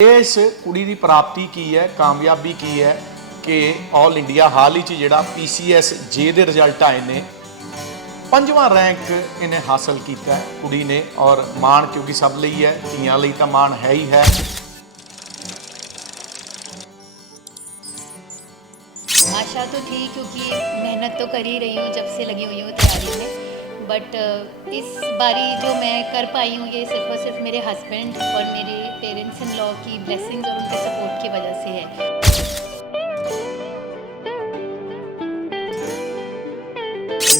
इस कुड़ी की प्राप्ति की है, कामयाबी की है कि ऑल इंडिया हाल ही जिहड़ा PCS जे के रिजल्ट आए ने 5वां रैंक इन्हें हासिल किया है कुड़ी ने। और माण क्योंकि सब ਲਈ है, ਧੀਆਂ ਲਈ ਤਾਂ माण है ही है। आशा तो थी क्योंकि मेहनत तो कर ही रही हूँ, जब से लगी हुई हूँ तैयारी में। बट इस बारी जो मैं कर पाई हूँ ये सिर्फ और सिर्फ मेरे हस्बैंड और मेरे पेरेंट्स इन लॉ की ब्लेसिंग्स और उनके सपोर्ट की वजह से है।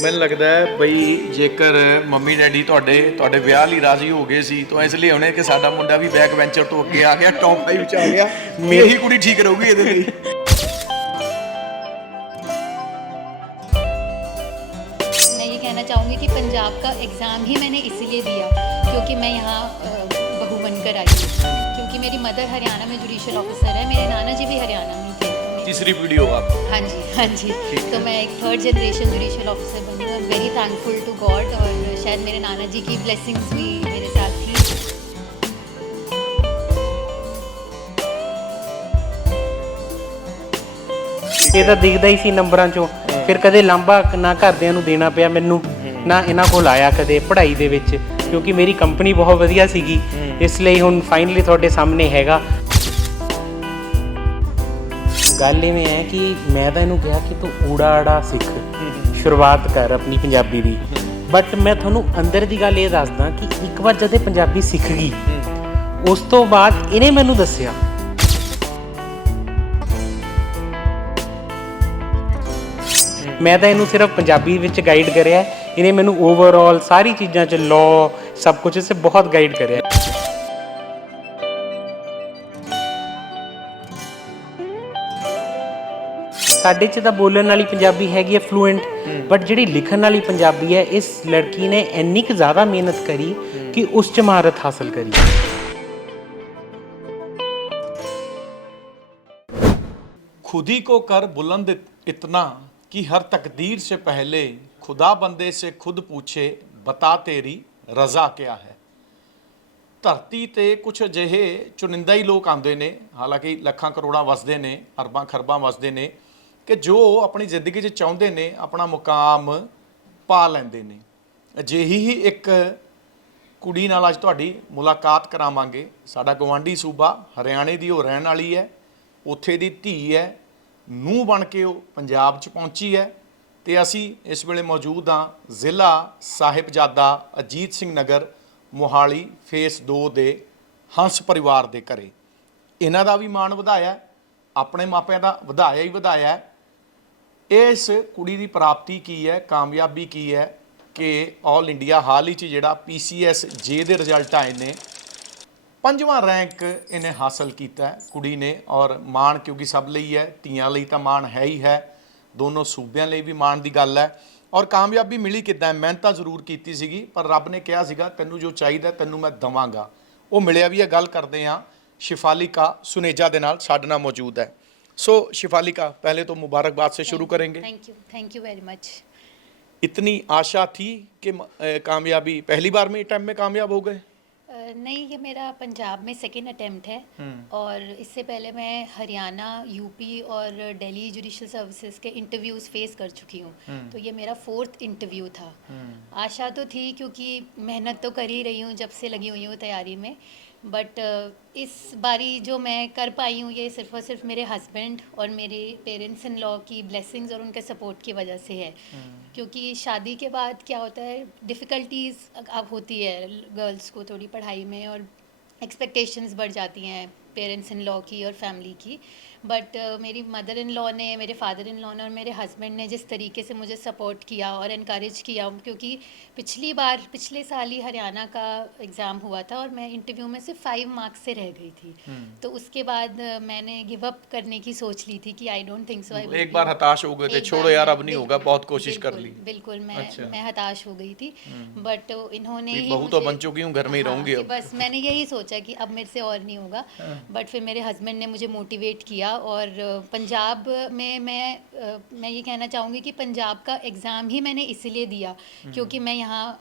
ਮੈਨੂੰ ਲੱਗਦਾ ਹੈ ਬਈ ਜੇਕਰ ਮੰਮੀ ਡੈਡੀ ਤੁਹਾਡੇ ਵਿਆਹ ਲਈ ਰਾਜ਼ੀ ਹੋ ਗਏ ਸੀ ਤਾਂ ਇਸ ਲਈ ਉਹਨੇ ਕਿ ਸਾਡਾ ਮੁੰਡਾ ਵੀ ਬੈਕ ਵੈਂਚਰ ਤੋਂ ਅੱਗੇ ਆ ਗਿਆ, ਟੌਪ 5 ਚ ਆ ਗਿਆ, ਮੇਰੀ ਕੁੜੀ ਠੀਕ ਰਹੂਗੀ ਇਹਦੇ ਲਈ। मैं ये कहना चाहूँगी कि पंजाब का एग्ज़ाम ही मैंने इसीलिए दिया क्योंकि मैं यहाँ बहू बनकर आई हूँ, क्योंकि मेरी मदर हरियाणा में जुडिशल ऑफिसर है, मेरे नाना जी भी हरियाणा में थे। तीसरी पीढ़ी हो आप? हाँ जी, हाँ जी। तो मैं एक 3rd जनरेशन जुडिशल ऑफिसर बनी हूँ। I am very thankful to God और शायद मेरे नाना जी की ब्लेसिंग्स भी मेरे साथ थी। ਇਹ ਤਾਂ ਦਿਖਦਾ ਹੀ ਸੀ ਨੰਬਰਾਂ 'ਚੋਂ। ਫਿਰ ਕਦੇ ਲਾਂਭਾ ਨਾ ਘਰਦਿਆਂ ਨੂੰ ਦੇਣਾ ਪਿਆ ਮੈਨੂੰ, ਨਾ ਇਹਨਾਂ ਕੋਲ ਆਇਆ ਕਦੇ ਪੜ੍ਹਾਈ ਦੇ ਵਿੱਚ, ਕਿਉਂਕਿ ਮੇਰੀ ਕੰਪਨੀ ਬਹੁਤ ਵਧੀਆ ਸੀਗੀ। ਇਸ ਲਈ ਹੁਣ ਫਾਈਨਲੀ ਤੁਹਾਡੇ ਸਾਹਮਣੇ ਹੈਗਾ। ਗੱਲ ਇਵੇਂ ਹੈ ਕਿ ਮੈਂ ਤਾਂ ਇਹਨੂੰ ਕਿਹਾ ਕਿ ਤੂੰ ਊੜਾ ਆੜਾ ਸਿੱਖ, ਸ਼ੁਰੂਆਤ ਕਰ ਆਪਣੀ ਪੰਜਾਬੀ ਦੀ। ਬਟ ਮੈਂ ਤੁਹਾਨੂੰ ਅੰਦਰ ਦੀ ਗੱਲ ਇਹ ਦੱਸਦਾ ਕਿ ਇੱਕ ਵਾਰ ਜਦ ਇਹ ਪੰਜਾਬੀ ਸਿੱਖ ਗਈ, ਉਸ ਤੋਂ ਬਾਅਦ ਇਹਨੇ ਮੈਨੂੰ ਦੱਸਿਆ ਮੈਂ ਤਾਂ ਇਹਨੂੰ ਸਿਰਫ ਪੰਜਾਬੀ ਵਿੱਚ ਗਾਈਡ ਕਰਿਆ, ਇਹਨੇ ਮੈਨੂੰ ਓਵਰਆਲ ਸਾਰੀ ਚੀਜ਼ਾਂ 'ਚ ਲਾਅ ਸਭ ਕੁਝ ਇਸੇ ਬਹੁਤ ਗਾਈਡ ਕਰਿਆ। ਸਾਡੇ 'ਚ ਤਾਂ ਬੋਲਣ ਵਾਲੀ ਪੰਜਾਬੀ ਹੈਗੀ ਹੈ ਫਲੂਐਂਟ, ਬਟ ਜਿਹੜੀ ਲਿਖਣ ਵਾਲੀ ਪੰਜਾਬੀ ਹੈ ਇਸ ਲੜਕੀ ਨੇ ਇੰਨੀ ਕੁ ਜ਼ਿਆਦਾ ਮਿਹਨਤ ਕਰੀ ਕਿ ਉਸ 'ਚ ਮਹਾਰਤ ਹਾਸਲ ਕਰੀ। खुद ही को कर बुलंद इतना कि हर तकदीर से पहले खुदा बंदे से खुद पूछे बता तेरी रज़ा क्या है। ਧਰਤੀ ਤੇ ਕੁਝ ਅਜਿਹੇ ਚੁਣਿੰਦਾ ਹੀ ਲੋਕ ਆਉਂਦੇ ਨੇ, ਹਾਲਾਂਕਿ ਲੱਖਾਂ ਕਰੋੜਾਂ ਵਸਦੇ ਨੇ, ਅਰਬਾਂ ਖਰਬਾਂ ਵਸਦੇ ਨੇ, ਕਿ ਜੋ ਆਪਣੀ ਜ਼ਿੰਦਗੀ 'ਚ ਚਾਹੁੰਦੇ ਨੇ ਆਪਣਾ ਮੁਕਾਮ ਪਾ ਲੈਂਦੇ ਨੇ। ਅਜਿਹੀ ਹੀ ਇੱਕ ਕੁੜੀ ਨਾਲ ਅੱਜ ਤੁਹਾਡੀ ਮੁਲਾਕਾਤ ਕਰਾਵਾਂਗੇ। ਸਾਡਾ ਗਵਾਂਢੀ ਸੂਬਾ ਹਰਿਆਣੇ ਦੀ ਉਹ ਰਹਿਣ ਵਾਲੀ ਹੈ, ਉੱਥੇ ਦੀ ਧੀ ਹੈ, ਨੂੰਹ ਬਣ ਕੇ ਉਹ ਪੰਜਾਬ 'ਚ ਪਹੁੰਚੀ ਹੈ। ਤੇ ਅਸੀਂ ਇਸ ਵੇਲੇ ਮੌਜੂਦ ਹਾਂ ਜ਼ਿਲ੍ਹਾ ਸਾਹਿਬਜ਼ਾਦਾ ਅਜੀਤ ਸਿੰਘ ਨਗਰ ਮੋਹਾਲੀ ਫੇਸ 2 ਦੇ ਹੰਸ ਪਰਿਵਾਰ ਦੇ ਘਰੇ। ਇਹਨਾਂ ਦਾ ਵੀ ਮਾਣ ਵਧਾਇਆ, ਆਪਣੇ ਮਾਪਿਆਂ ਦਾ ਵਧਾਇਆ ਹੀ ਵਧਾਇਆ। ਇਸ ਕੁੜੀ ਦੀ ਪ੍ਰਾਪਤੀ ਕੀ ਹੈ, ਕਾਮਯਾਬੀ ਕੀ ਹੈ ਕਿ ਆਲ ਇੰਡੀਆ ਹਾਲ ਹੀ 'ਚ ਜਿਹੜਾ PCS ਜੇ ਦੇ ਰਿਜ਼ਲਟ ਆਏ ਨੇ 5ਵਾਂ ਰੈਂਕ ਇਹਨੇ ਹਾਸਲ ਕੀਤਾ ਕੁੜੀ ਨੇ। ਔਰ ਮਾਣ ਕਿਉਂਕਿ ਸਭ ਲਈ ਹੈ, ਧੀਆਂ ਲਈ ਤਾਂ ਮਾਣ ਹੈ ਹੀ ਹੈ, ਦੋਨੋਂ ਸੂਬਿਆਂ ਲਈ ਵੀ ਮਾਣ ਦੀ ਗੱਲ ਹੈ। ਔਰ ਕਾਮਯਾਬੀ ਮਿਲੀ ਕਿੱਦਾਂ? ਮਿਹਨਤ ਤਾਂ ਜ਼ਰੂਰ ਕੀਤੀ ਸੀਗੀ, ਪਰ ਰੱਬ ਨੇ ਕਿਹਾ ਸੀਗਾ ਤੈਨੂੰ ਜੋ ਚਾਹੀਦਾ ਤੈਨੂੰ ਮੈਂ ਦੇਵਾਂਗਾ, ਉਹ ਮਿਲਿਆ ਵੀ ਹੈ। ਗੱਲ ਕਰਦੇ ਹਾਂ शिफालिका सुनेजा ਦੇ ਨਾਲ ਸਾਡੇ ਨਾਲ मौजूद है। सो शिफालिका, पहले तो मुबारकबाद से शुरू करेंगे। Thank you very much. इतनी आशा थी कि कामयाबी पहली बार में अटैम्प्ट में कामयाब हो गए? नहीं, ये मेरा पंजाब में सेकेंड अटेम्प्ट है और इससे पहले मैं हरियाणा, यूपी और दिल्ली जुडिशल सर्विसेज के इंटरव्यूज़ फेस कर चुकी हूँ। तो ये मेरा 4th इंटरव्यू था। आशा तो थी क्योंकि मेहनत तो कर ही रही हूँ, जब से लगी हुई हूँ तैयारी में। बट इस बारी जो मैं कर पाई हूँ ये सिर्फ और सिर्फ मेरे हस्बैंड और मेरे पेरेंट्स इन लॉ की ब्लेसिंग्स और उनके सपोर्ट की वजह से है। क्योंकि शादी के बाद क्या होता है, डिफ़िकल्टीज़ अब होती है गर्ल्स को थोड़ी पढ़ाई में, और एक्सपेक्टेशंस बढ़ जाती हैं पेरेंट्स इन लॉ की और फैमिली की। बट मेरी मदर इन लॉ ने, मेरे फादर इन लॉ ने और मेरे हस्बैंड ने जिस तरीके से मुझे सपोर्ट किया और इनकरेज किया, क्योंकि पिछले साल ही हरियाणा का एग्ज़ाम हुआ था और मैं इंटरव्यू में सिर्फ 5 मार्क्स से रह गई थी। तो उसके बाद मैंने गिव अप करने की सोच ली थी कि आई डोंट थिंक सो। एक बार हताश हो गए थे, छोड़ो यार अब नहीं होगा, बहुत कोशिश कर ली। बिल्कुल, मैं हताश हो गई थी। बट इन्होंने ही बहू तो बन चुकी हूँ, घर में ही रहूंगी अब। बस मैंने यही सोचा कि अब मेरे से और नहीं होगा। बट फिर मेरे हस्बैंड ने मुझे मोटिवेट किया किया और पंजाब में मैं ये कहना चाहूँगी कि पंजाब का एग्ज़ाम ही मैंने इसलिए दिया क्योंकि मैं यहाँ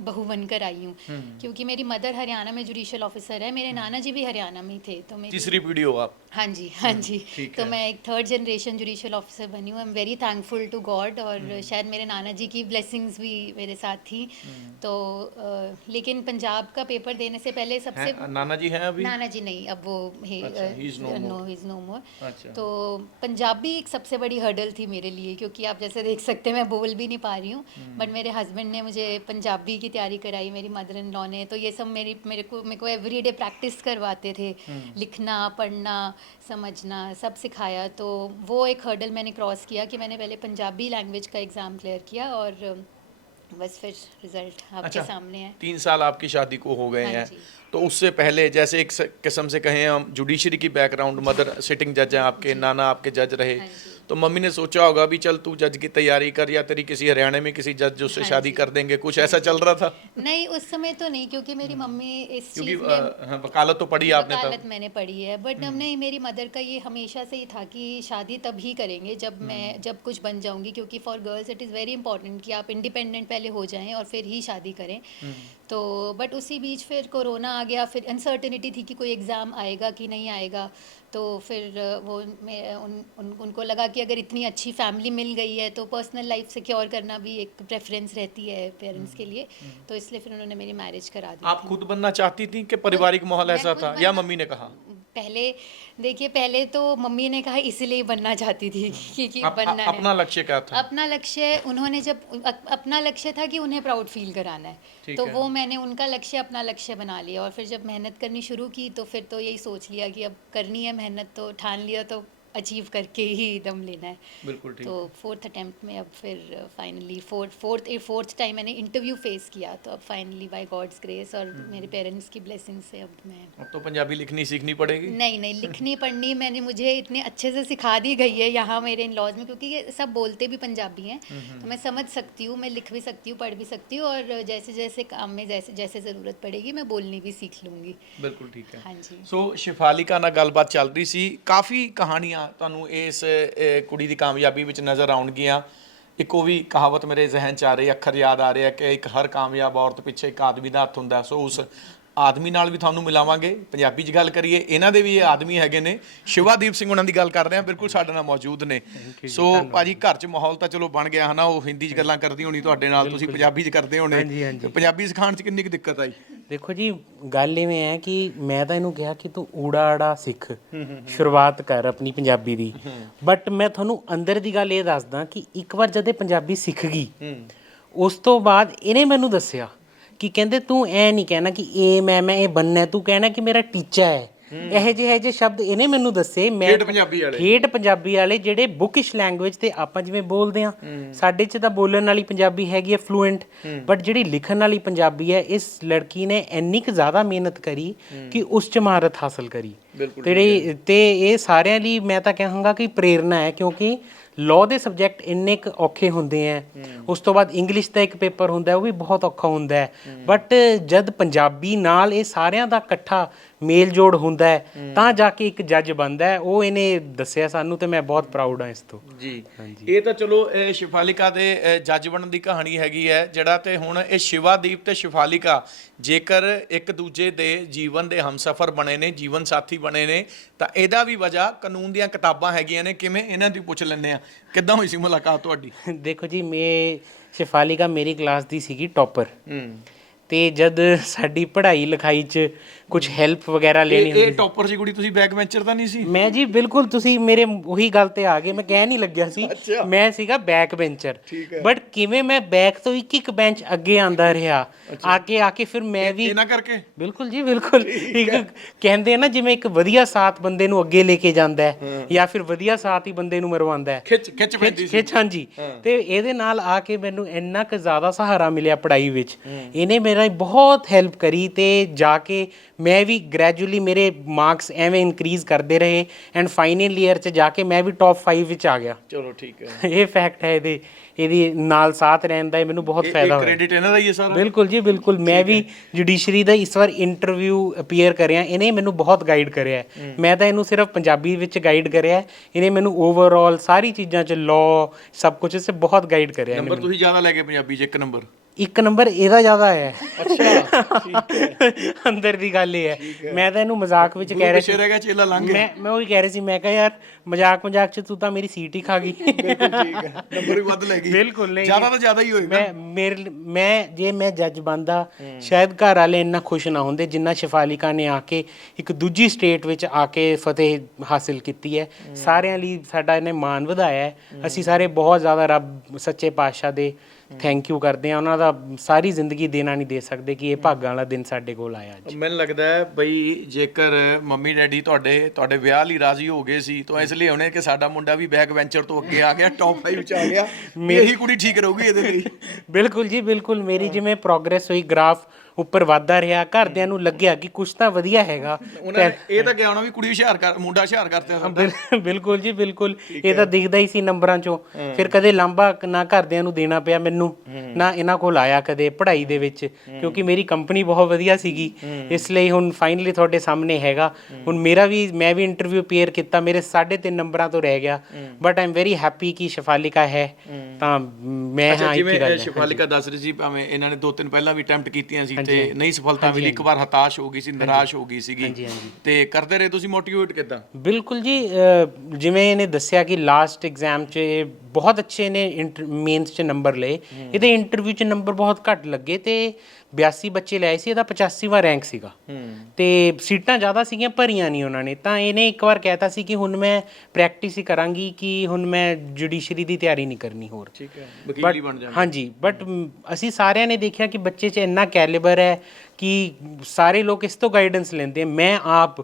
बहू बनकर आई हूँ, क्योंकि मेरी मदर हरियाणा में जुडिशल ऑफिसर है, मेरे नाना जी भी हरियाणा में ही थे, तो मेरी तीसरी पीढ़ी हो आप? हाँ जी, हाँ जी। तो मैं एक थर्ड जनरेशन जुडिशल ऑफिसर बनी हूँ। I am very thankful to God और शायद मेरे नाना जी की ब्लेसिंग्स भी मेरे साथ थी। तो लेकिन पंजाब का पेपर देने से पहले सबसे नाना जी हैं अभी? नाना जी नहीं, अब वो ही नो मोर। अच्छा। तो पंजाबी एक सबसे बड़ी हर्डल थी मेरे लिए, क्योंकि आप जैसे देख सकते हैं मैं बोल भी नहीं पा रही हूँ, बट मेरे हस्बैंड ने मुझे पंजाबी की तैयारी कराई, मेरी मदर इन लॉ ने, तो ये सब मेरे को एवरीडे प्रैक्टिस करवाते थे, लिखना पढ़ना समझना सब सिखाया। तो वो एक हर्डल मैंने क्रॉस किया कि मैंने पहले पंजाबी लैंग्वेज का एग्ज़ाम क्लियर किया और बस फिर रिजल्ट आपके सामने है। 3 साल आपकी शादी को हो गए हाँ हैं, जी। तो उससे पहले जैसे एक किस्म से कहें हम जुडिशरी की बैकग्राउंड, मदर सिटिंग जज हैं आपके, नाना आपके जज रहे, हाँ जी। तो मम्मी ने सोचा होगा भी चल तू जज की तैयारी कर या तेरी किसी हरियाणा में किसी जज उससे शादी कर देंगे, कुछ ऐसा चल रहा था? नहीं, उस समय तो नहीं, क्योंकि मेरी मम्मी इस क्योंकि चीज़ में हाँ, वकालत तो पढ़ी आपने वकालत तब। मैंने पढ़ी है, बट हमने मेरी मदर का ये हमेशा से ही था कि शादी तभी करेंगे जब कुछ बन जाऊंगी, क्योंकि for girls it is very important कि आप इंडिपेंडेंट पहले हो जाएं और फिर ही शादी करें। तो बट उसी बीच फिर कोरोना आ गया, फिर अनसर्टेनिटी थी कि कोई एग्ज़ाम आएगा कि नहीं आएगा, तो फिर उनको लगा कि अगर इतनी अच्छी फैमिली मिल गई है तो पर्सनल लाइफ सिक्योर करना भी एक प्रेफरेंस रहती है पेरेंट्स के लिए, तो इसलिए फिर उन्होंने मेरी मैरिज करा दी आप थी। खुद बनना चाहती थी कि पारिवारिक माहौल मैं ऐसा खुद था या बनना- मम्मी ने कहा? पहले देखिए, पहले तो मम्मी ने कहा इसलिए बनना चाहती थी कि बनना है। अपना लक्ष्य क्या था? अपना लक्ष्य उन्होंने जब अपना लक्ष्य था कि उन्हें प्राउड फील कराना है, ठीक तो है। वो मैंने उनका लक्ष्य अपना लक्ष्य बना लिया, और फिर जब मेहनत करनी शुरू की तो फिर तो यही सोच लिया कि अब करनी है मेहनत, तो ठान लिया तो अचीव करके ही दम लेना है। बिल्कुल ठीक। तो 4th अटेम्प्ट में अब फिर फाइनली फोर्थ टाइम मैंने इंटरव्यू फेस किया, तो अब फाइनली बाय गॉड्स ग्रेस और मेरे पेरेंट्स की ब्लेसिंग से अब मैं अब तो पंजाबी लिखनी सीखनी पड़ेगी। नहीं लिखनी पढ़नी मुझे इतने अच्छे से सिखा दी गई है यहाँ मेरे इन लॉज में, क्योंकि ये सब बोलते भी पंजाबी हैं, तो मैं समझ सकती हूँ, मैं लिख भी सकती हूँ, पढ़ भी सकती हूँ, और जैसे जैसे काम में जैसे जैसे ज़रूरत पड़ेगी मैं बोलनी भी सीख लूँगी। बिल्कुल ठीक है। हाँ जी। ਸੋ ਸ਼ਿਫਾਲਿਕਾ ਨਾਲ ਗੱਲਬਾਤ ਚੱਲ ਰਹੀ ਸੀ, ਕਾਫੀ ਕਹਾਣੀਆਂ ਤੁਹਾਨੂੰ ਇਸ ਕੁੜੀ ਦੀ ਕਾਮਯਾਬੀ ਵਿੱਚ ਨਜ਼ਰ ਆਉਣਗੀਆਂ। ਇੱਕ ਉਹ ਵੀ ਕਹਾਵਤ ਮੇਰੇ ਜ਼ਿਹਨ 'ਚ ਆ ਰਹੀ, ਅੱਖਰ ਯਾਦ ਆ ਰਿਹਾ ਕਿ ਇੱਕ ਹਰ ਕਾਮਯਾਬ ਔਰਤ ਪਿੱਛੇ ਇੱਕ ਆਦਮੀ ਦਾ ਹੱਥ ਹੁੰਦਾ। ਸੋ ਉਸ ਆਦਮੀ ਨਾਲ ਵੀ ਤੁਹਾਨੂੰ ਮਿਲਾਵਾਂਗੇ। ਪੰਜਾਬੀ 'ਚ ਗੱਲ ਕਰੀਏ, ਇਹਨਾਂ ਦੇ ਵੀ ਇਹ ਆਦਮੀ ਹੈਗੇ ਨੇ, ਸ਼ਿਵਾਦੀਪ ਸਿੰਘ ਉਹਨਾਂ ਦੀ ਗੱਲ ਕਰ ਰਹੇ ਹਾਂ, ਬਿਲਕੁਲ ਸਾਡੇ ਨਾਲ ਮੌਜੂਦ ਨੇ। ਸੋ ਭਾਜੀ, ਘਰ 'ਚ ਮਾਹੌਲ ਤਾਂ ਚਲੋ ਬਣ ਗਿਆ ਹਨਾ, ਉਹ ਹਿੰਦੀ 'ਚ ਗੱਲਾਂ ਕਰਦੀ ਹੋਣੀ ਤੁਹਾਡੇ ਨਾਲ, ਤੁਸੀਂ ਪੰਜਾਬੀ 'ਚ ਕਰਦੇ ਹੋਣੇ, ਤੇ ਪੰਜਾਬੀ ਸਿਖਾਉਣ 'ਚ ਕਿੰਨੀ ਕੁ ਦਿੱਕਤ ਆਈ? ਦੇਖੋ ਜੀ, ਗੱਲ ਇਵੇਂ ਹੈ ਕਿ ਮੈਂ ਤਾਂ ਇਹਨੂੰ ਕਿਹਾ ਕਿ ਤੂੰ ਊੜਾ ਆੜਾ ਸਿੱਖ, ਸ਼ੁਰੂਆਤ ਕਰ ਆਪਣੀ ਪੰਜਾਬੀ ਦੀ, ਬਟ ਮੈਂ ਤੁਹਾਨੂੰ ਅੰਦਰ ਦੀ ਗੱਲ ਇਹ ਦੱਸਦਾ ਕਿ ਇੱਕ ਵਾਰ ਜਦ ਇਹ ਪੰਜਾਬੀ ਸਿੱਖ ਗਈ, ਉਸ ਤੋਂ ਬਾਅਦ ਇਹਨੇ ਮੈਨੂੰ ਦੱਸਿਆ ਕਿ ਕਹਿੰਦੇ ਤੂੰ ਐ ਨਹੀਂ ਕਹਿਣਾ ਕਿ ਇਹ ਮੈਂ ਇਹ ਬੰਨਣਾ, ਤੂੰ ਕਹਿਣਾ ਕਿ ਮੇਰਾ ਟੀਚਾ ਹੈ। ਇਹੋ ਜਿਹੇ ਸ਼ਬਦ ਇਹਨੇ ਮੈਨੂੰ ਦੱਸੇ। ਮੈਂ ਠੇਠ ਪੰਜਾਬੀ ਵਾਲੇ ਜਿਹੜੇ ਬੁਕਿਸ਼ ਲੈਂਗੁਏਜ ਤੇ ਆਪਾਂ ਜਿਵੇਂ ਬੋਲਦੇ ਆ, ਸਾਡੇ 'ਚ ਤਾਂ ਬੋਲਣ ਵਾਲੀ ਪੰਜਾਬੀ ਹੈਗੀ ਹੈ ਫਲੂਐਂਟ, ਬਟ ਜਿਹੜੀ ਲਿਖਣ ਵਾਲੀ ਪੰਜਾਬੀ ਹੈ, ਇਸ ਲੜਕੀ ਨੇ ਇੰਨੀ ਕੁ ਜ਼ਿਆਦਾ ਮਿਹਨਤ ਕਰੀ ਕਿ ਉਸ 'ਚ ਮਹਾਰਤ ਹਾਸਲ ਕਰੀ। ਤੇ ਇਹ ਸਾਰਿਆਂ ਲਈ ਮੈਂ ਤਾਂ ਕਹਾਂਗਾ ਕਿ ਪ੍ਰੇਰਨਾ ਹੈ, ਕਿਉਂਕਿ ਲਾਅ ਦੇ ਸਬਜੈਕਟ ਇੰਨੇ ਕੁ ਔਖੇ ਹੁੰਦੇ ਹੈ। ਉਸ ਤੋਂ ਬਾਅਦ ਇੰਗਲਿਸ਼ ਦਾ ਇੱਕ ਪੇਪਰ ਹੁੰਦਾ, ਉਹ ਵੀ ਬਹੁਤ ਔਖਾ ਹੁੰਦਾ ਹੈ, ਬਟ ਜਦ ਪੰਜਾਬੀ ਨਾਲ ਇਹ ਸਾਰਿਆਂ ਦਾ ਇਕੱਠਾ ਮੇਲ ਜੋੜ ਹੁੰਦਾ ਹੈ ਤਾਂ ਜਾ ਕੇ ਇੱਕ ਜੱਜ ਬਣਦਾ ਹੈ। ਉਹ ਇਹਨੇ ਦੱਸਿਆ ਸਾਨੂੰ, ਤੇ ਮੈਂ ਬਹੁਤ ਪ੍ਰਾਊਡ ਹਾਂ ਇਸ ਤੋਂ ਜੀ। ਇਹ ਤਾਂ ਚਲੋ ਸ਼ਿਫਾਲਿਕਾ ਦੇ ਜੱਜ ਬਣਨ ਦੀ ਕਹਾਣੀ ਹੈਗੀ ਹੈ, ਜਿਹੜਾ ਤੇ ਹੁਣ ਇਹ ਸ਼ਿਵਾਦੀਪ ਤੇ ਸ਼ਿਫਾਲਿਕਾ ਜੇਕਰ ਇੱਕ ਦੂਜੇ ਦੇ ਜੀਵਨ ਦੇ ਹਮਸਫਰ ਬਣੇ ਨੇ, ਜੀਵਨ ਸਾਥੀ ਬਣੇ ਨੇ, ਤਾਂ ਇਹਦਾ ਵੀ ਵਜ੍ਹਾ ਕਾਨੂੰਨ ਦੀਆਂ ਕਿਤਾਬਾਂ ਹੈਗੀਆਂ ਨੇ। ਕਿਵੇਂ, ਇਹਨਾਂ ਦੀ ਪੁੱਛ ਲੈਂਦੇ ਆ, ਕਿੱਦਾਂ ਹੋਈ ਸੀ ਮੁਲਾਕਾਤ ਤੁਹਾਡੀ? ਦੇਖੋ ਜੀ, ਸ਼ਿਫਾਲਿਕਾ ਮੇਰੀ ਕਲਾਸ ਦੀ ਸੀਗੀ ਟੌਪਰ, ਤੇ ਜਦ ਸਾਡੀ ਪੜ੍ਹਾਈ ਲਿਖਾਈ 'ਚ ਕੁਝ ਹੈਲਪ ਵਗੈਰਾ ਲੈਣੀ ਹੁੰਦੀ ਇਹ ਟੌਪਰ ਸੀ ਕੁੜੀ, ਤੁਸੀਂ ਬੈਕ ਬੈਂਚਰ ਤਾਂ ਨਹੀਂ ਸੀ? ਮੈਂ ਜੀ ਬਿਲਕੁਲ, ਤੁਸੀਂ ਮੇਰੇ ਉਹੀ ਗੱਲ ਤੇ ਆ ਗਏ, ਮੈਂ ਕਹਿ ਨਹੀਂ ਲੱਗਿਆ ਸੀ, ਮੈਂ ਸੀਗਾ ਬੈਕ ਬੈਂਚਰ, ਬਟ ਕਿਵੇਂ ਮੈਂ ਬੈਕ ਤੋਂ ਇੱਕ ਬੈਂਚ ਅੱਗੇ ਆਂਦਾ ਰਿਹਾ, ਆ ਕੇ ਫਿਰ ਮੈਂ ਵੀ ਇਹਨਾਂ ਕਰਕੇ। ਬਿਲਕੁਲ ਜੀ, ਬਿਲਕੁਲ। ਇੱਕ ਕਹਿੰਦੇ ਨਾ, ਜਿਵੇਂ ਇੱਕ ਵਧੀਆ ਸਾਥ ਬੰਦੇ ਨੂੰ ਅੱਗੇ ਲੈ ਕੇ ਜਾਂਦਾ ਹੈ, ਜਾਂ ਫਿਰ ਵਧੀਆ ਸਾਥ ਹੀ ਬੰਦੇ ਨੂੰ ਮਰਵਾਉਂਦਾ ਹੈ, ਖਿੱਚ। ਹਾਂਜੀ, ਤੇ ਇਹਦੇ ਨਾਲ ਆ ਕੇ ਮੈਨੂੰ ਇੰਨਾ ਕੁ ਜ਼ਿਆਦਾ ਸਹਾਰਾ ਮਿਲਿਆ ਪੜ੍ਹਾਈ ਵਿੱਚ। ਇਹਨੇ ਮੇਰਾ ਬਹੁਤ ਹੈਲਪ ਕਰੀ, ਤੇ ਜਾ ਕੇ ਮੈਂ ਵੀ ਗ੍ਰੈਜੂਅਲੀ ਮੇਰੇ ਮਾਰਕਸ ਐਵੇਂ ਇਨਕਰੀਜ਼ ਕਰਦੇ ਰਹੇ ਐਂਡ ਫਾਈਨਲ ਈਅਰ 'ਚ ਜਾ ਕੇ ਮੈਂ ਵੀ ਟੌਪ 5 ਵਿੱਚ ਆ ਗਿਆ। ਚਲੋ ਠੀਕ ਹੈ, ਇਹ ਫੈਕਟ ਹੈ ਇਹਦੀ ਨਾਲ ਸਾਥ ਰਹਿਣ ਦਾ ਮੈਨੂੰ ਬਹੁਤ ਫਾਇਦਾ ਹੋਇਆ। ਕ੍ਰੈਡਿਟ ਇਹਨਾਂ ਦਾ ਹੀ ਹੈ ਸਾਰਾ। ਬਿਲਕੁਲ ਜੀ ਬਿਲਕੁਲ। ਮੈਂ ਵੀ ਜੁਡੀਸ਼ਰੀ ਦਾ ਇਸ ਵਾਰ ਇੰਟਰਵਿਊ ਅਪੀਅਰ ਕਰਿਆ, ਇਹਨੇ ਮੈਨੂੰ ਬਹੁਤ ਗਾਈਡ ਕਰਿਆ। ਮੈਂ ਤਾਂ ਇਹਨੂੰ ਸਿਰਫ ਪੰਜਾਬੀ ਵਿੱਚ ਗਾਈਡ ਕਰਿਆ, ਇਹਨੇ ਮੈਨੂੰ ਓਵਰਆਲ ਸਾਰੀ ਚੀਜ਼ਾਂ 'ਚ ਲਾਅ ਸਭ ਕੁਝ ਸੇ ਬਹੁਤ ਗਾਈਡ ਕਰਿਆ। ਨੰਬਰ ਤੁਸੀਂ ਜ਼ਿਆਦਾ ਲੈ ਕੇ ਪੰਜਾਬੀ 'ਚ 1 ਨੰਬਰ? 1 ਨੰਬਰ ਇਹਦਾ ਜ਼ਿਆਦਾ ਹੈ। ਅੱਛਾ ਠੀਕ ਹੈ। ਅੰਦਰ ਦੀ ਗੱਲ ਇਹ ਹੈ, ਮੈਂ ਤਾਂ ਇਹਨੂੰ ਮਜ਼ਾਕ ਵਿੱਚ ਕਹਿ ਰਿਹਾ ਸੀ, ਰਹਿ ਗਿਆ ਚੇਲਾ ਲੰਘ ਗਿਆ। ਮੈਂ ਉਹੀ ਕਹਿ ਰਿਹਾ ਸੀ, ਮੈਂ ਕਿਹਾ ਯਾਰ ਮਜ਼ਾਕ 'ਚ ਤੂੰ ਤਾਂ ਮੇਰੀ ਸੀਟ ਹੀ ਖਾ ਗਈ। ਬਿਲਕੁਲ ਠੀਕ ਹੈ, ਨੰਬਰ ਵੀ ਵੱਧ ਲੈ ਗਈ। ਬਿਲਕੁਲ ਨਹੀਂ, ਜ਼ਿਆਦਾ ਤਾਂ ਜ਼ਿਆਦਾ ਹੀ ਹੋਏਗਾ। ਜੇ ਮੈਂ ਜੱਜ ਬਣਦਾ ਸ਼ਾਇਦ ਘਰ ਵਾਲੇ ਇੰਨਾ ਖੁਸ਼ ਨਾ ਹੁੰਦੇ ਜਿੰਨਾ ਸ਼ਿਫਾਲਿਕਾ ਨੇ ਆ ਕੇ ਇੱਕ ਦੂਜੀ ਸਟੇਟ ਵਿੱਚ ਆ ਕੇ ਫਤਿਹ ਹਾਸਿਲ ਕੀਤੀ ਹੈ। ਸਾਰਿਆਂ ਲਈ ਸਾਡਾ ਇਹਨੇ ਮਾਣ ਵਧਾਇਆ ਹੈ। ਅਸੀਂ ਸਾਰੇ ਬਹੁਤ ਜ਼ਿਆਦਾ ਰੱਬ ਸੱਚੇ ਪਾਤਸ਼ਾਹ ਦੇ ਥੈਂਕ ਯੂ ਕਰਦੇ ਹਾਂ। ਉਹਨਾਂ ਦਾ ਸਾਰੀ ਜ਼ਿੰਦਗੀ ਦੇਣਾ ਨਹੀਂ ਦੇ ਸਕਦੇ ਕਿ ਇਹ ਭਾਗਾਂ ਵਾਲਾ ਦਿਨ ਸਾਡੇ ਕੋਲ ਆਇਆ ਅੱਜ। ਮੈਨੂੰ ਲੱਗਦਾ ਹੈ ਬਈ ਜੇਕਰ ਮੰਮੀ ਡੈਡੀ ਤੁਹਾਡੇ ਵਿਆਹ ਲਈ ਰਾਜ਼ੀ ਹੋ ਗਏ ਸੀ ਤਾਂ ਇਸ ਲਈ ਹੋਣੇ ਕਿ ਸਾਡਾ ਮੁੰਡਾ ਵੀ ਬੈਕ ਵੈਂਚਰ ਤੋਂ ਅੱਗੇ ਆ ਗਿਆ, ਟੌਪ 5 ਵਿੱਚ ਆ ਗਿਆ, ਇਹੀ ਕੁੜੀ ਠੀਕ ਰਹੂਗੀ ਇਹਦੇ ਲਈ। ਬਿਲਕੁਲ ਜੀ ਬਿਲਕੁਲ। ਮੇਰੀ ਜਿਵੇਂ ਪ੍ਰੋਗਰੈਸ ਹੋਈ, ਗ੍ਰਾਫ ਉੱਪਰ ਵੱਧਦਾ ਰਿਹਾ, ਘਰਦਿਆਂ ਨੂੰ ਲੱਗਿਆ ਕਿ ਕੁਛ ਤਾਂ ਵਧੀਆ ਹੈਗਾ। ਉਹਨਾਂ ਨੇ ਇਹ ਤਾਂ ਕਿਹਾ ਹੋਣਾ ਵੀ ਕੁੜੀ ਹੁਸ਼ਿਆਰ ਕਰ, ਮੁੰਡਾ ਹੁਸ਼ਿਆਰ ਕਰਤਾ। ਬਿਲਕੁਲ ਜੀ ਬਿਲਕੁਲ। ਇਹ ਤਾਂ ਦਿਖਦਾ ਹੀ ਸੀ ਨੰਬਰਾਂ 'ਚੋਂ। ਫਿਰ ਕਦੇ ਲਾਂਭਾ ਨਾ ਘਰਦਿਆਂ ਨੂੰ ਦੇਣਾ ਪਿਆ ਮੈਨੂੰ, ਨਾ ਇਹਨਾਂ ਕੋਲ ਆਇਆ ਕਦੇ ਪੜ੍ਹਾਈ ਦੇ ਵਿੱਚ, ਕਿਉਂਕਿ ਮੇਰੀ ਕੰਪਨੀ ਬਹੁਤ ਵਧੀਆ ਸੀਗੀ। ਇਸ ਲਈ ਹੁਣ ਫਾਈਨਲੀ ਤੁਹਾਡੇ ਸਾਹਮਣੇ ਹੈਗਾ। ਹੁਣ ਮੈਂ ਵੀ ਇੰਟਰਵਿਊ ਅਪੀਅਰ ਕੀਤਾ, ਮੇਰੇ 3.5 ਨੰਬਰਾਂ ਤੋਂ ਰਹਿ ਗਿਆ, but I am very happy ਕਿ ਸ਼ਿਫਾਲਿਕਾ ਹੈ। ਤਾਂ ਮੈਂ ਹਾਂ ਜਿਵੇਂ ਸ਼ਿਫਾਲਿਕਾ ਦੱਸ ਰਹੀ ਸੀ, ਭਾਵੇਂ ਇਹਨਾਂ ਨੇ 2-3 ਪਹਿਲਾਂ ਵੀ ਅਟੈਂਪਟ ਕੀਤੀਆਂ ਸੀ ਤੇ ਨਹੀਂ ਸਫਲਤਾ ਮਿਲੀ, ਇੱਕ ਵਾਰ ਹਤਾਸ਼ ਹੋ ਗਈ ਸੀ, ਨਿਰਾਸ਼ ਹੋ ਗਈ ਸੀਗੀ, ਤੇ ਕਰਦੇ ਰਹੇ ਤੁਸੀਂ ਮੋਟੀਵੇਟ ਕਿੱਦਾਂ? ਬਿਲਕੁਲ ਜੀ। ਜਿਵੇਂ ਇਹਨੇ ਦੱਸਿਆ ਕਿ ਲਾਸਟ ਐਗਜ਼ਾਮ 'ਚ ਬਹੁਤ ਅੱਛੇ ਨੇ ਮੇਨਸ 'ਚ ਨੰਬਰ ਲਏ, ਇਹਦੇ ਇੰਟਰਵਿਊ 'ਚ ਨੰਬਰ ਬਹੁਤ ਘੱਟ ਲੱਗੇ ਤੇ 82 ਬੱਚੇ ਲਏ ਸੀ, ਇਹਦਾ 85ਵਾਂ ਰੈਂਕ ਸੀਗਾ ਤੇ ਸੀਟਾਂ ਜ਼ਿਆਦਾ ਸੀਗੀਆਂ, ਭਰੀਆਂ ਨਹੀਂ ਉਹਨਾਂ ਨੇ। ਤਾਂ ਇਹਨੇ ਇੱਕ ਵਾਰ ਕਹਿਤਾ ਸੀ ਕਿ ਹੁਣ ਮੈਂ ਪ੍ਰੈਕਟਿਸ ਹੀ ਕਰਾਂਗੀ, ਕਿ ਹੁਣ ਮੈਂ ਜੁਡੀਸ਼ਰੀ ਦੀ ਤਿਆਰੀ ਨਹੀਂ ਕਰਨੀ ਹੋਰ। ਠੀਕ ਹੈ, ਵਕੀਲ ਹੀ ਬਣ ਜਾਣਾ। ਹਾਂਜੀ, ਬਟ ਅਸੀਂ ਸਾਰਿਆਂ ਨੇ ਦੇਖਿਆ ਕਿ ਬੱਚੇ 'ਚ ਇੰਨਾ ਕੈਲੀਬਰ ਹੈ ਕਿ ਸਾਰੇ ਲੋਕ ਇਸ ਤੋਂ ਗਾਈਡੈਂਸ ਲੈਂਦੇ। ਮੈਂ ਆਪ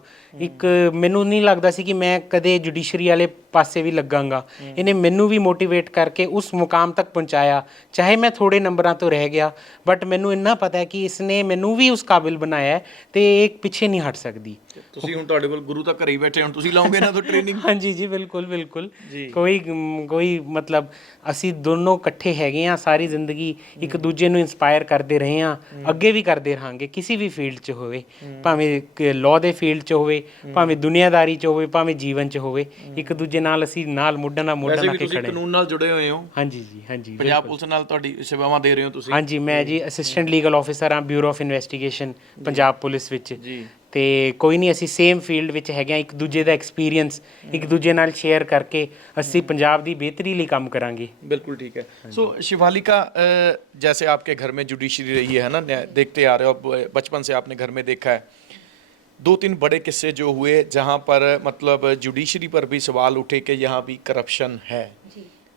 ਮੈਨੂੰ ਨਹੀਂ ਲੱਗਦਾ ਸੀ ਕਿ ਮੈਂ ਕਦੇ ਜੁਡੀਸ਼ਰੀ ਵਾਲੇ ਪਾਸੇ ਵੀ ਲੱਗਾਂਗਾ। ਇਹਨੇ ਮੈਨੂੰ ਵੀ ਮੋਟੀਵੇਟ ਕਰਕੇ ਉਸ ਮੁਕਾਮ ਤੱਕ ਪਹੁੰਚਾਇਆ, ਚਾਹੇ ਮੈਂ ਥੋੜੇ ਨੰਬਰਾਂ ਤੋਂ ਰਹਿ ਗਿਆ, ਬਟ ਮੈਨੂੰ ਇੰਨਾ ਪਤਾ ਹੈ ਕਿ ਇਸਨੇ ਮੈਨੂੰ ਵੀ ਉਸ ਕਾਬਿਲ ਬਣਾਇਆ ਤੇ ਇਹ ਪਿੱਛੇ ਨਹੀਂ ਹਟ ਸਕਦੀ। ਤੁਸੀਂ ਹੁਣ ਤੁਹਾਡੇ ਕੋਲ ਗੁਰੂ ਤਾਂ ਘਰੇ ਹੀ ਬੈਠੇ, ਹੁਣ ਤੁਸੀਂ ਲਾਓਗੇ ਇਹਨਾਂ ਤੋਂ ਟ੍ਰੇਨਿੰਗ? ਹਾਂਜੀ ਜੀ ਬਿਲਕੁਲ ਬਿਲਕੁਲ। ਕੋਈ ਮਤਲਬ ਅਸੀਂ ਦੋਨੋਂ ਇਕੱਠੇ ਹੈਗੇ ਆ, ਸਾਰੀ ਜ਼ਿੰਦਗੀ ਇੱਕ ਦੂਜੇ ਨੂੰ ਇਨਸਪਾਇਰ ਕਰਦੇ ਰਹੇ ਆ, ਅੱਗੇ ਵੀ ਕਰਦੇ ਰਹਾਂਗੇ, ਕਿਸੇ ਵੀ ਫੀਲਡ 'ਚ ਹੋਵੇ, ਭਾਵੇਂ ਲਾਅ ਦੇ ਫੀਲਡ 'ਚ ਹੋਵੇ, ਭਾਵੇਂ ਦੁਨੀਆਦਾਰੀ 'ਚ ਹੋਵੇ, ਭਾਵੇਂ ਜੀਵਨ 'ਚ ਹੋਵੇ, ਇੱਕ ਦੂਜੇ ਨਾਲ ਅਸੀਂ ਨਾਲ ਮੋਢਾ ਨਾਲ ਮੋਢਾ ਲਾ ਕੇ ਖੜੇ। ਕਾਨੂੰਨ ਨਾਲ ਜੁੜੇ ਹੋਏ ਹੋ? ਹਾਂਜੀ ਜੀ ਹਾਂਜੀ। ਪੰਜਾਬ ਪੁਲਿਸ ਨਾਲ ਤੁਹਾਡੀ ਸੇਵਾਵਾਂ ਦੇ ਰਹੇ ਹੋ ਤੁਸੀਂ? ਹਾਂਜੀ, ਮੈਂ ਜੀ ਅਸਿਸਟੈਂਟ ਲੀਗਲ ਆਫਿਸਰ ਹਾਂ bureau of investigation Punjab police ਵਿੱਚ ਜੀ। ਤੇ ਕੋਈ ਨਹੀਂ, ਅਸੀਂ ਸੇਮ ਫੀਲਡ ਵਿੱਚ ਹੈਗੇ ਆ, ਇੱਕ ਦੂਜੇ ਦਾ ਐਕਸਪੀਰੀਅੰਸ ਇੱਕ ਦੂਜੇ ਨਾਲ ਸ਼ੇਅਰ ਕਰਕੇ ਅਸੀਂ ਪੰਜਾਬ ਦੀ ਬਿਹਤਰੀ ਲਈ ਕੰਮ ਕਰਾਂਗੇ। बिल्कुल ठीक है। सो शिवालिका, जैसे आपके घर में जुडिशरी रही है ना, देखते आ रहे हो, बचपन से आपने घर में देखा है, 2-3 बड़े किस्से जो हुए जहाँ पर मतलब जुडिशरी पर भी सवाल उठे कि यहाँ भी करप्शन है,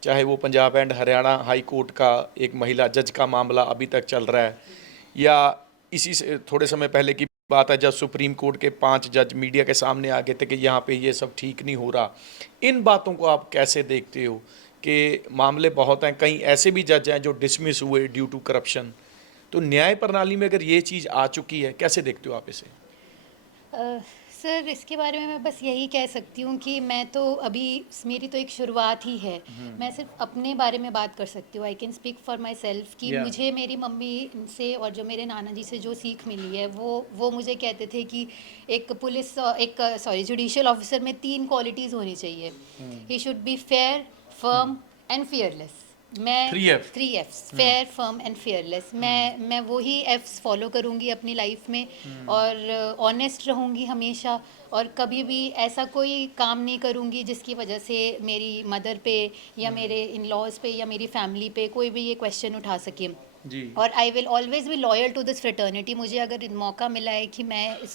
चाहे वो Punjab and Haryana high court का एक महिला जज का मामला अभी तक चल रहा है, या इसी से थोड़े समय पहले की बात है जब सुप्रीम कोर्ट के 5 जज मीडिया के सामने आ गए थे कि यहाँ पे ये सब ठीक नहीं हो रहा। इन बातों को आप कैसे देखते हो कि मामले बहुत हैं, कई ऐसे भी जज हैं जो डिसमिस हुए ड्यू टू करप्शन, तो न्याय प्रणाली में अगर ये चीज़ आ चुकी है, कैसे देखते हो आप इसे? सर, इसके बारे में मैं बस यही कह सकती हूँ कि मैं तो अभी मेरी तो एक शुरुआत ही है। मैं सिर्फ अपने बारे में बात कर सकती हूँ। I can speak for my self कि मुझे मेरी मम्मी से और जो मेरे नाना जी से जो सीख मिली है वो मुझे कहते थे कि जुडिशियल ऑफिसर में 3 क्वालिटीज़ होनी चाहिए। He should be fair, firm and fearless. मैं 3 Fs, fair, firm and fearless. मैं वही Fs फॉलो करूँगी अपनी लाइफ में, और ऑनेस्ट रहूँगी हमेशा, और कभी भी ऐसा कोई काम नहीं करूँगी जिसकी वजह से मेरी मदर पे या मेरे इन लॉज पे या मेरी फैमिली पे कोई भी ये क्वेश्चन उठा सके जी। और I will always be loyal to this fraternity. मुझे अगर मौका मिला है कि मैं इस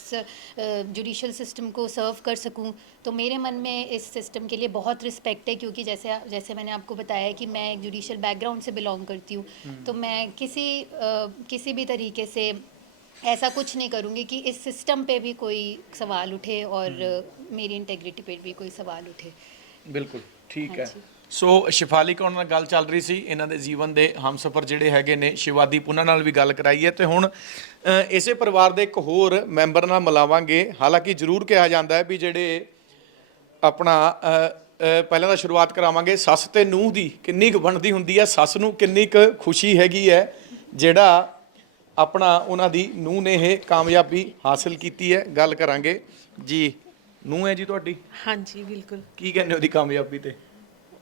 जुडिशियल सिस्टम को सर्व कर सकूं, तो मेरे मन में इस सिस्टम के लिए बहुत रिस्पेक्ट है, क्योंकि जैसे मैंने आपको बताया कि मैं एक जुडिशियल बैकग्राउंड से बिलोंग करती हूँ, तो मैं किसी भी तरीके से ऐसा कुछ नहीं करूँगी कि इस सिस्टम पे भी कोई सवाल उठे और मेरी इंटेग्रिटी पे भी कोई सवाल उठे। बिल्कुल ठीक है। ਸੋ ਸ਼ਿਫਾਲਿਕਾ ਉਹਨਾਂ ਨਾਲ ਗੱਲ ਚੱਲ ਰਹੀ ਸੀ, ਇਹਨਾਂ ਦੇ ਜੀਵਨ ਦੇ ਹਮਸਫਰ ਜਿਹੜੇ ਹੈਗੇ ਨੇ ਸ਼ਿਵਾਦੀਪ, ਉਹਨਾਂ ਨਾਲ ਵੀ ਗੱਲ ਕਰਾਈ ਹੈ। ਤੇ ਹੁਣ ਇਸੇ ਪਰਿਵਾਰ ਦੇ ਇੱਕ ਹੋਰ ਮੈਂਬਰ ਨਾਲ ਮਿਲਾਵਾਂਗੇ। ਹਾਲਾਂਕਿ ਜ਼ਰੂਰ ਕਿਹਾ ਜਾਂਦਾ ਹੈ ਵੀ ਜਿਹੜੇ ਆਪਣਾ ਪਹਿਲਾਂ ਤਾਂ ਸ਼ੁਰੂਆਤ ਕਰਾਵਾਂਗੇ ਸੱਸ ਤੇ ਨੂੰਹ ਦੀ ਕਿੰਨੀ ਕੁ ਬਣਦੀ ਹੁੰਦੀ ਹੈ, ਸੱਸ ਨੂੰ ਕਿੰਨੀ ਕੁ ਖੁਸ਼ੀ ਹੈਗੀ ਹੈ ਜਿਹੜਾ ਆਪਣਾ ਉਹਨਾਂ ਦੀ ਨੂੰਹ ਨੇ ਇਹ ਕਾਮਯਾਬੀ ਹਾਸਲ ਕੀਤੀ ਹੈ। ਗੱਲ ਕਰਾਂਗੇ ਜੀ। ਨੂੰਹ ਹੈ ਜੀ ਤੁਹਾਡੀ? ਹਾਂਜੀ ਬਿਲਕੁਲ। ਕੀ ਕਹਿੰਦੇ ਉਹਦੀ ਕਾਮਯਾਬੀ ਤੇ?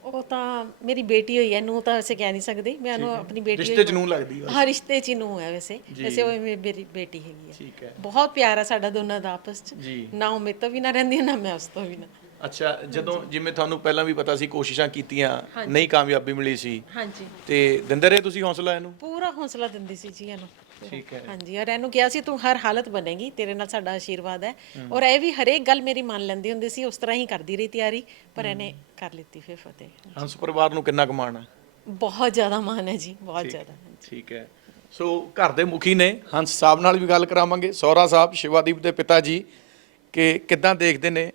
ਉਹ ਤਾਂ ਮੇਰੀ ਬੇਟੀ ਹੋਈ ਹੈ, ਨੂੰ ਤਾਂ ਵੈਸੇ ਕਹਿ ਨਹੀਂ ਸਕਦੇ, ਮੈਂ ਉਹਨੂੰ ਆਪਣੀ ਬੇਟੀ ਰਿਸ਼ਤੇ 'ਚ ਨੂੰਹ ਲੱਗਦੀ ਹੈ? ਹਾਂ ਰਿਸ਼ਤੇ 'ਚ ਹੀ ਨੂੰ ਹੈ ਵੈਸੇ ਉਹ ਮੇਰੀ ਬੇਟੀ ਹੈਗੀ ਹੈ। ਠੀਕ ਹੈ। ਬਹੁਤ ਪਿਆਰ ਹੈ ਸਾਡਾ ਦੋਨਾਂ ਦਾ ਆਪਸ 'ਚ, ਜੀ। ਨਾ ਉਹ ਮੇਰੇ ਤੋਂ ਵੀ ਨਾ ਰਹਿੰਦੀ ਹੈ, ਨਾ ਮੈਂ ਉਸ ਤੋਂ ਵੀ ਨਾ। ਅੱਛਾ, ਜਦੋਂ ਜਿਵੇਂ ਤੁਹਾਨੂੰ ਪਹਿਲਾਂ ਵੀ ਪਤਾ ਸੀ ਕੋਸ਼ਿਸ਼ਾਂ ਕੀਤੀਆਂ, ਨਹੀਂ ਕਾਮਯਾਬੀ ਮਿਲੀ ਸੀ, ਹਾਂਜੀ ਤੇ ਦਿੰਦੇ ਰਹੇ ਤੁਸੀਂ ਹੌਸਲਾ ਇਹਨੂੰ? ਪੂਰਾ ਹੌਸਲਾ ਦਿੰਦੀ ਸੀ ਜੀ ਇਹਨੂੰ। ਠੀਕ ਹੈ। ਹਾਂਜੀ, ਔਰ ਇਹਨੂੰ ਕਿਹਾ ਸੀ ਤੂੰ ਹਰ ਹਾਲਤ ਬਣੇਗੀ, ਤੇਰੇ ਨਾਲ ਸਾਡਾ ਆਸ਼ੀਰਵਾਦ ਹੈ। ਔਰ ਇਹ ਵੀ ਹਰੇਕ ਗੱਲ ਮੇਰੀ ਮੰਨ ਲੈਂਦੀ ਹੁੰਦੀ ਸੀ, ਉਸ ਤਰ੍ਹਾਂ ਹੀ ਕਰਦੀ ਰਹੀ ਤਿਆਰੀ, ਪਰ ਇਹਨੇ ਕਰ ਲਿੱਤੀ ਫਿਰ ਫਤਿਹ। ਹੰਸ ਪਰਿਵਾਰ ਨੂੰ ਕਿੰਨਾ ਕੁ ਮਾਣ ਹੈ? ਬਹੁਤ ਜ਼ਿਆਦਾ ਮਾਣ ਹੈ ਜੀ, ਬਹੁਤ ਜ਼ਿਆਦਾ। ਠੀਕ ਹੈ। ਸੋ ਘਰ ਦੇ ਮੁਖੀ ਨੇ ਹੰਸ ਸਾਹਿਬ ਨਾਲ ਵੀ ਗੱਲ ਕਰਾਵਾਂਗੇ, ਸਹੁਰਾ ਸਾਹਿਬ ਸ਼ਿਵਾਦੀਪ ਦੇ ਪਿਤਾ ਜੀ, ਕਿ ਕਿੱਦਾਂ ਦੇਖਦੇ ਨੇ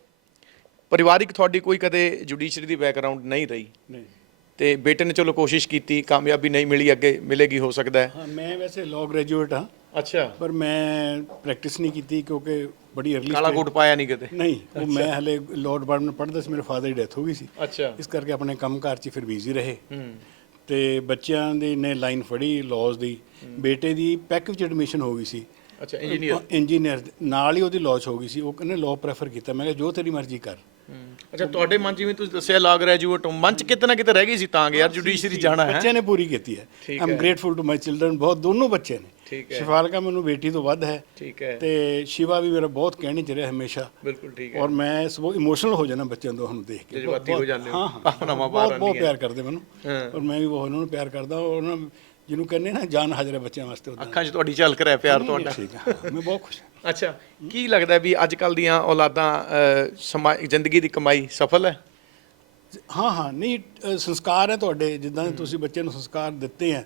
ਪਰਿਵਾਰਿਕ ਤੁਹਾਡੀ ਕੋਈ ਕਦੇ ਜੁਡੀਸ਼ਰੀ ਦੀ ਬੈਕਗ੍ਰਾਉਂਡ ਨਹੀਂ ਰਹੀ? ਨਹੀਂ। ਤੇ ਬੇਟੇ ਨੇ ਚਲੋ ਕੋਸ਼ਿਸ਼ ਕੀਤੀ, ਕਾਮਯਾਬੀ ਨਹੀਂ ਮਿਲੀ, ਅੱਗੇ ਮਿਲੇਗੀ ਹੋ ਸਕਦਾ ਹੈ। ਹਾਂ, ਮੈਂ ਵੈਸੇ ਲਾਅ ਗ੍ਰੈਜੂਏਟ ਹਾਂ, ਅੱਛਾ। ਪਰ ਮੈਂ ਪ੍ਰੈਕਟਿਸ ਨਹੀਂ ਕੀਤੀ ਕਿਉਂਕਿ ਬੜੀ ਅਰਲੀ ਕਾਲਾ ਕੋਟ ਪਾਇਆ ਨਹੀਂ ਕਿਤੇ? ਨਹੀਂ, ਉਹ ਮੈਂ ਹਲੇ ਲਾਅ ਡਿਪਾਰਟਮੈਂਟ ਪੜ੍ਹਦਾ ਸੀ, ਮੇਰੇ ਫਾਦਰ ਦੀ ਡੈਥ ਹੋ ਗਈ ਸੀ, ਅੱਛਾ। ਇਸ ਕਰਕੇ ਆਪਣੇ ਕੰਮਕਾਰ 'ਚ ਫਿਰ ਬਿਜ਼ੀ ਰਹੇ। ਤੇ ਬੱਚਿਆਂ ਦੀ ਨੇ ਲਾਈਨ ਫੜੀ ਲਾਅਜ਼ ਦੀ। ਬੇਟੇ ਦੀ ਪੈਕ ਵਿੱਚ ਐਡਮਿਸ਼ਨ ਹੋ ਗਈ ਸੀ। ਅੱਛਾ, ਇੰਜੀਨੀਅਰ? ਇੰਜੀਨੀਅਰ ਨਾਲ ਹੀ ਉਹਦੀ ਲਾਅ 'ਚ ਹੋ ਗਈ ਸੀ। ਉਹ ਕਹਿੰਦੇ ਲਾਅ ਪ੍ਰੈਫਰ ਕੀਤਾ। ਮੈਂ ਕਿਹਾ ਜੋ ਤੇਰੀ ਮਰਜ਼ੀ ਕਰ। ਅੱਛਾ, ਤੁਹਾਡੇ ਮਨ 'ਚ ਜਿਵੇਂ ਤੁਸੀਂ ਦੱਸਿਆ ਲਾ ਗ੍ਰੈਜੂਏਟ ਮਨ 'ਚ ਕਿਤੇ ਨਾ ਕਿਤੇ ਰਹਿ ਗਈ ਸੀ ਤਾਂ ਕਿ ਯਾਰ ਜੁਡੀਸ਼ਰੀ ਜਾਣਾ ਹੈ? ਬੱਚਿਆਂ ਨੇ ਪੂਰੀ ਕੀਤੀ ਹੈ। I am grateful to my children. ਬਹੁਤ ਦੋਨੋਂ ਬੱਚੇ ਨੇ। ਠੀਕ ਹੈ। ਸ਼ਿਫਾਲਿਕਾ ਮੈਨੂੰ ਬੇਟੀ ਤੋਂ ਵੱਧ ਹੈ। ਠੀਕ ਹੈ। ਤੇ ਸ਼ਿਵਾ ਵੀ ਮੇਰਾ ਬਹੁਤ ਕਹਿਣੀ ਚ ਰਿਹਾ ਹਮੇਸ਼ਾ। ਬਿਲਕੁਲ ਠੀਕ ਹੈ। ਔਰ ਮੈਂ ਸਭ ਇਮੋਸ਼ਨਲ ਹੋ ਜਾਣਾ ਬੱਚਿਆਂ ਤੋਂ ਹੁਣ ਦੇਖ ਕੇ। ਜਜ਼ਬਾਤੀ ਹੋ ਜਾਂਦੇ ਹੋ? ਹਾਂ, ਭਾਵਨਾਵਾਂ ਬਾਹਰ ਆਉਂਦੀਆਂ। ਬਹੁਤ ਪਿਆਰ ਕਰਦੇ ਮੈਨੂੰ, ਔਰ ਮੈਂ ਵੀ ਬਹੁਤ ਉਹਨਾਂ ਨੂੰ ਪਿਆਰ ਕਰਦਾ। ਔਰ ਉਹਨਾਂ ਜਿਹਨੂੰ ਕਹਿੰਦੇ ਨਾ ਜਾਨ ਹਾਜ਼ਰ ਹੈ ਬੱਚਿਆਂ ਵਾਸਤੇ, ਉਹਦਾ ਅੱਖਾਂ 'ਚ ਤੁਹਾਡੀ ਝਲਕ ਰਿਹਾ ਪਿਆਰ ਤੁਹਾਡਾ। ਠੀਕ ਹੈ, ਮੈਂ ਬਹੁਤ ਖੁਸ਼ ਹਾਂ। ਅੱਛਾ, ਕੀ ਲੱਗਦਾ ਵੀ ਅੱਜ ਕੱਲ ਦੀਆਂ ਔਲਾਦਾਂ ਜ਼ਿੰਦਗੀ ਦੀ ਕਮਾਈ ਸਫਲ ਹੈ? ਹਾਂ, ਨਹੀਂ, ਸੰਸਕਾਰ ਹੈ ਤੁਹਾਡੇ, ਜਿੱਦਾਂ ਦੇ ਤੁਸੀਂ ਬੱਚੇ ਨੂੰ ਸੰਸਕਾਰ ਦਿੱਤੇ ਹੈ।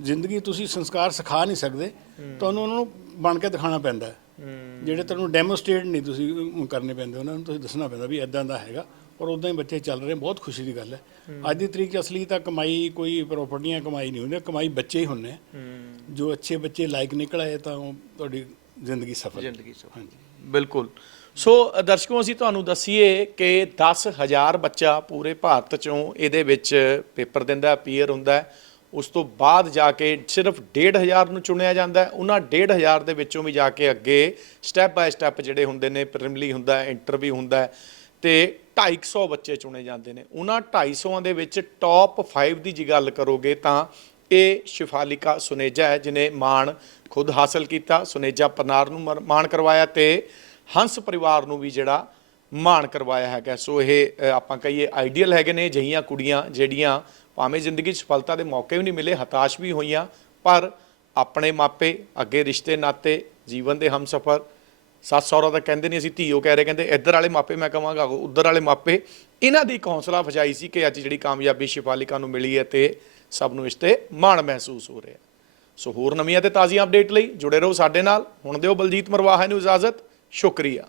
ਜ਼ਿੰਦਗੀ ਤੁਸੀਂ ਸੰਸਕਾਰ ਸਿਖਾ ਨਹੀਂ ਸਕਦੇ, ਤੁਹਾਨੂੰ ਉਹਨਾਂ ਨੂੰ ਬਣ ਕੇ ਦਿਖਾਉਣਾ ਪੈਂਦਾ ਹੈ। ਜਿਹੜੇ ਤੁਹਾਨੂੰ ਡੈਮੋਸਟ੍ਰੇਟ ਨਹੀਂ ਤੁਸੀਂ ਕਰਨੇ ਪੈਂਦੇ, ਉਹਨਾਂ ਨੂੰ ਤੁਸੀਂ ਦੱਸਣਾ ਪੈਂਦਾ ਵੀ ਇਦਾਂ ਦਾ ਹੈਗਾ। ਔਰ ਉਦਾਂ ਹੀ ਬੱਚੇ ਚੱਲ ਰਹੇ, ਬਹੁਤ ਖੁਸ਼ੀ ਦੀ ਗੱਲ ਹੈ। ਅੱਜ ਦੀ ਤਰੀਕ 'ਚ ਅਸਲੀ ਤਾਂ ਕਮਾਈ ਕੋਈ ਪ੍ਰਾਪਰਟੀਆਂ ਕਮਾਈ ਨਹੀਂ ਹੁੰਦੀ, ਕਮਾਈ ਬੱਚੇ ਹੀ ਹੁੰਦੇ। ਜੋ ਅੱਛੇ ਬੱਚੇ ਲਾਇਕ ਨਿਕਲ ਆਏ ਤਾਂ ਉਹ ਤੁਹਾਡੀ ਜ਼ਿੰਦਗੀ ਸਫਲ। ਜ਼ਿੰਦਗੀ ਸਫਲ, ਹਾਂਜੀ ਬਿਲਕੁਲ। ਸੋ ਦਰਸ਼ਕੋ, ਅਸੀਂ ਤੁਹਾਨੂੰ ਦੱਸੀਏ ਕਿ 10,000 ਬੱਚਾ ਪੂਰੇ ਭਾਰਤ 'ਚੋਂ ਇਹਦੇ ਵਿੱਚ ਪੇਪਰ ਦਿੰਦਾ, ਅਪੀਅਰ ਹੁੰਦਾ। ਉਸ ਤੋਂ ਬਾਅਦ ਜਾ ਕੇ ਸਿਰਫ 1,500 ਨੂੰ ਚੁਣਿਆ ਜਾਂਦਾ। ਉਹਨਾਂ 1,500 ਦੇ ਵਿੱਚੋਂ ਵੀ ਜਾ ਕੇ ਅੱਗੇ ਸਟੈਪ ਬਾਏ ਸਟੈਪ ਜਿਹੜੇ ਹੁੰਦੇ ਨੇ, ਪ੍ਰੀਲਿਮਿਨਰੀ ਹੁੰਦਾ, ਇੰਟਰਵਿਊ ਹੁੰਦਾ, ਤੇ 250 ਬੱਚੇ ਚੁਣੇ ਜਾਂਦੇ ਨੇ। ਉਹਨਾਂ 250 ਦੇ ਵਿੱਚ ਟੌਪ 5 ਦੀ ਜੇ ਗੱਲ ਕਰੋਗੇ ਤਾਂ ਇਹ ਸ਼ਿਫਾਲਿਕਾ ਸੁਨੇਜਾ ਹੈ, ਜਿਹਨੇ ਮਾਣ ਖੁਦ ਹਾਸਲ ਕੀਤਾ। ਸੁਨੇਜਾ ਪਨਾਰ ਨੂੰ ਮਾਣ ਕਰਵਾਇਆ ਤੇ ਹੰਸ ਪਰਿਵਾਰ ਨੂੰ ਵੀ ਜਿਹੜਾ ਮਾਣ ਕਰਵਾਇਆ ਹੈਗਾ। ਸੋ ਇਹ ਆਪਾਂ ਕਹੀਏ ਆਈਡੀਅਲ ਹੈਗੇ ਨੇ ਅਜਿਹੀਆਂ ਕੁੜੀਆਂ ਜਿਹੜੀਆਂ ਭਾਵੇਂ ਜ਼ਿੰਦਗੀ 'ਚ ਸਫਲਤਾ ਦੇ ਮੌਕੇ ਵੀ ਨਹੀਂ ਮਿਲੇ, ਹਤਾਸ਼ ਵੀ ਹੋਈਆਂ, ਪਰ ਆਪਣੇ ਮਾਪੇ, ਅੱਗੇ ਰਿਸ਼ਤੇ ਨਾਤੇ, ਜੀਵਨ ਦੇ ਹਮਸਫਰ, ਸੱਸ ਸਹੁਰਾ ਤਾਂ ਕਹਿੰਦੇ ਨਹੀਂ, ਅਸੀਂ ਧੀਓ ਕਹਿ ਰਹੇ, ਕਹਿੰਦੇ ਇੱਧਰ ਵਾਲੇ ਮਾਪੇ, ਮੈਂ ਕਹਾਂਗਾ ਉੱਧਰ ਵਾਲੇ ਮਾਪੇ, ਇਹਨਾਂ ਦੀ ਇੱਕ ਹੌਸਲਾ ਅਫਜ਼ਾਈ ਸੀ ਕਿ ਅੱਜ ਜਿਹੜੀ ਕਾਮਯਾਬੀ ਸ਼ਿਫਾਲਿਕਾ ਨੂੰ ਮਿਲੀ ਹੈ ਤੇ ਸਭ ਨੂੰ ਇਸ 'ਤੇ ਮਾਣ ਮਹਿਸੂਸ ਹੋ ਰਿਹਾ। ਸੋ ਹੋਰ ਨਵੀਆਂ ਤੇ ਤਾਜ਼ੀਆਂ ਅਪਡੇਟ ਲਈ ਜੁੜੇ ਰਹੋ ਸਾਡੇ ਨਾਲ। ਹੁਣ ਦਿਓ ਬਲਜੀਤ ਮਰਵਾਹਾ ਨੂੰ ਇਜਾਜ਼ਤ। ਸ਼ੁਕਰੀਆ।